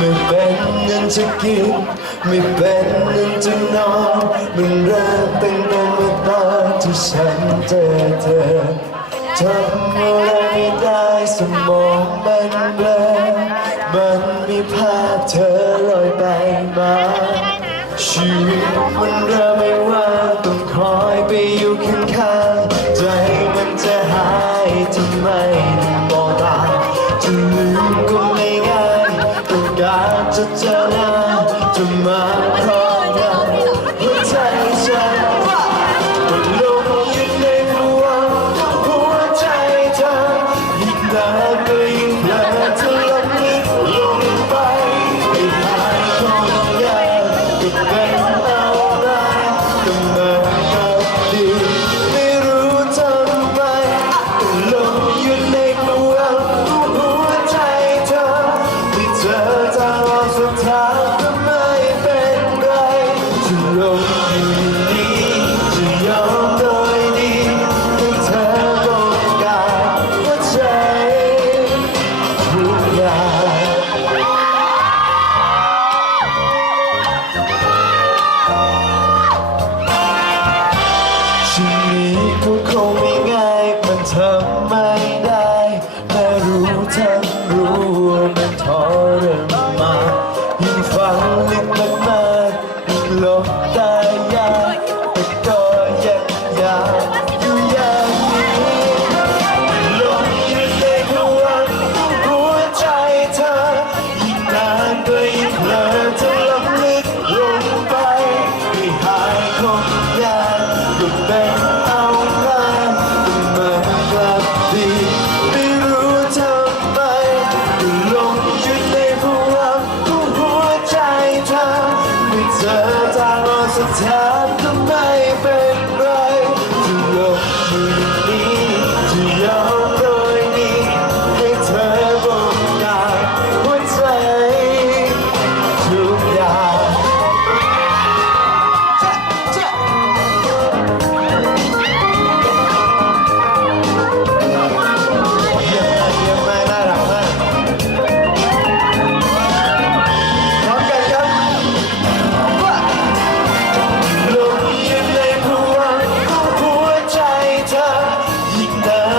ไม่เป็นเงินจะกิน ไม่เป็นเงินจะนอน มันเริ่มตั้งแต่เมื่อตาที่ฉันเจอเธอทำอะไรได้สมองมันเบลอมันมีภาพเธอลอยไปมาชีวิตมันเริ่มไม่ไหว 맞췄잖아 정말. ก็ยิ่งเพลินจะงลงไปไม่หายคงยากก็เป็เอาง่ามันลับดีไม่รู้ทำไมกลงอยู่ในพลังของหัวใจเธอไม่เจอทางออกสักทางทำไม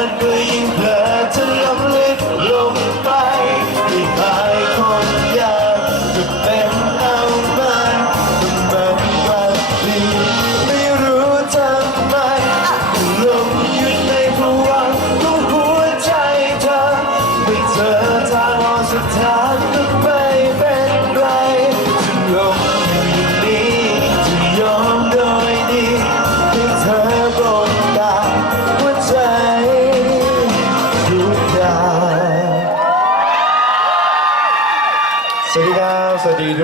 her köyün Casa de